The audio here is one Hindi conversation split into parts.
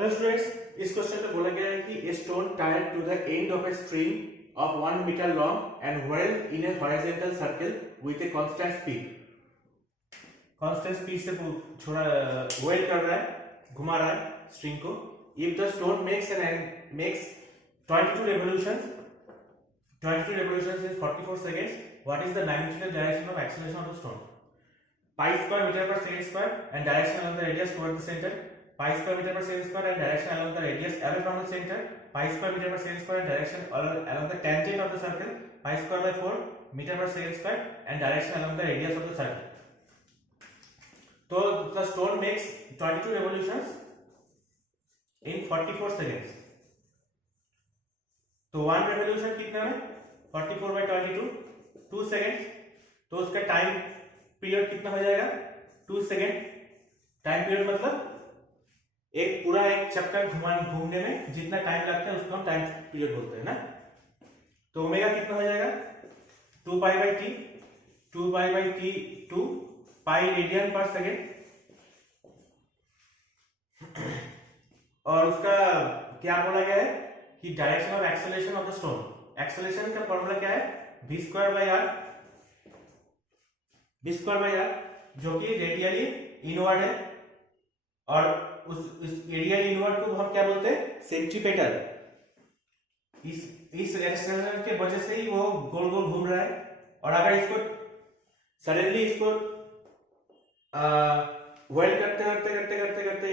हेलो स्टूडेंट्स, इस क्वेश्चन में बोला गया है कि a stone tied to the end of a string of 1 metre long and whirled in a horizontal circle with a constant speed. Constant speed से छोड़ा व्हेल्ड कर रहा है, घुमा रहा है स्ट्रिंग को। If the stone makes 22 revolutions in 44 seconds, what is the magnitude and direction of acceleration of the stone? Pi square meter per second square and direction along the radius toward the center. Pi square meter per second square and direction along the radius away from the center. Pi square meter per second square and direction along the tangent of the circle. Pi square by 4 meter per second square and direction along the radius of the circle. So the stone makes 22 revolutions in 44 seconds. तो 1 रेवोल्यूशन कितना है? 44 by 22 2 सेकेंड। तो उसका टाइम पीरियड कितना हो जाएगा? 2 सेकेंड। टाइम पीरियड मतलब एक चक्कर घूमने में जितना टाइम लगता है उसको हम टाइम पीरियड बोलते हैं ना। तो ओमेगा कितना हो जाएगा? 2 pi by T 2 pi radian per second. और उसका क्या बोला गया है कि direction of acceleration of the stone. Acceleration का फॉर्मूला क्या है? v स्क्वायर बाई आर, जो कि रेडियली इनवर्ड है। और उस रेडियल इनवर्ड को हम क्या बोलते हैं? सेंट्रीपेटल। इस एक्सेलरेशन के वजह से ही वो गोल गोल घूम रहा है। और अगर इसको सडनली इसको वेल्ड करते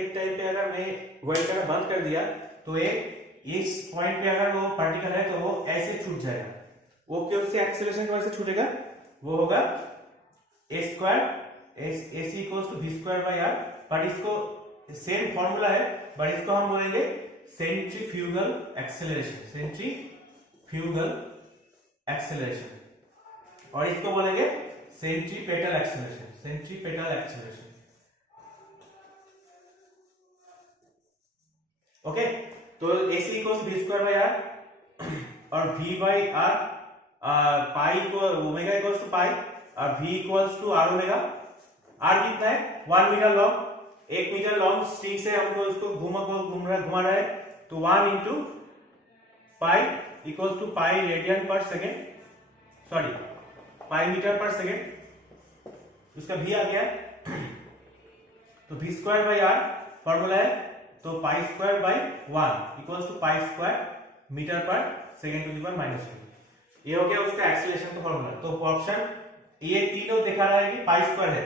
एक टाइम पे अगर मैं वेल्ड करना बंद कर दिया तो इस पॉइंट पे अगर वो पार्टिकल है तो वो ऐसे छूट जाएगा। वो क्यों से एक्सेलरेशन की वजह से छूटेगा? वो होगा a square ac equals to v square by r। But इसको सेम फॉर्मूला है, बट इसको हम बोलेंगे सेंट्रीफ्यूगल एक्सेलरेशन और इसको बोलेंगे सेंट्रीपेटल एक्सेलरेशन। ओके, तो AC equals v square by r और v बाई r, पाई को ओमेगा इक्वल्स टू पाई और v equals to r omega. r कितना है? 1 metre long. 1 metre long string से हमको इसको घुमा रहा है, तो 1 into pi equals to pi radian per second, sorry pi metre per second. उसका v आ गया। तो v square by r formula है, तो pi square by 1 equals to pi square metre per second to the power -2। ये हो गया उसका एक्सेलरेशन का फॉर्मूला। तो ऑप्शन ये तीनों दिखा रहा है कि पाई स्क्वायर है।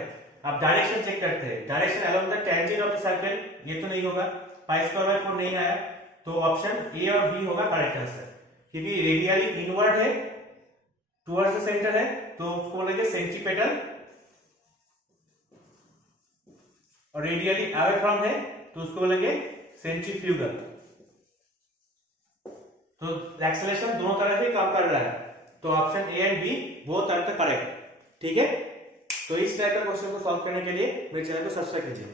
अब डायरेक्शन चेक करते हैं। Direction along the tangent of the circle, ये तो नहीं होगा, पाई स्क्वायर बाई 4 नहीं आया। तो ऑप्शन ए और बी होगा करेक्ट आंसर, क्योंकि रेडियली इनवर्ड है, टुवर्ड्स द सेंटर है, तो उसको बोलेंगे सेंट्रीपेटल। और रेडियली अवे फ्रॉम है तो उसको बोलेंगे सेंट्रीफ्यूगल। तो एक्सेलरेशन दोनों तरह से काम कर रहा है। तो option A and B both are the correct. ठीक है, तो इस टाइप का क्वेश्चन को सॉल्व करने के लिए मेरे चैनल को सब्सक्राइब कीजिए।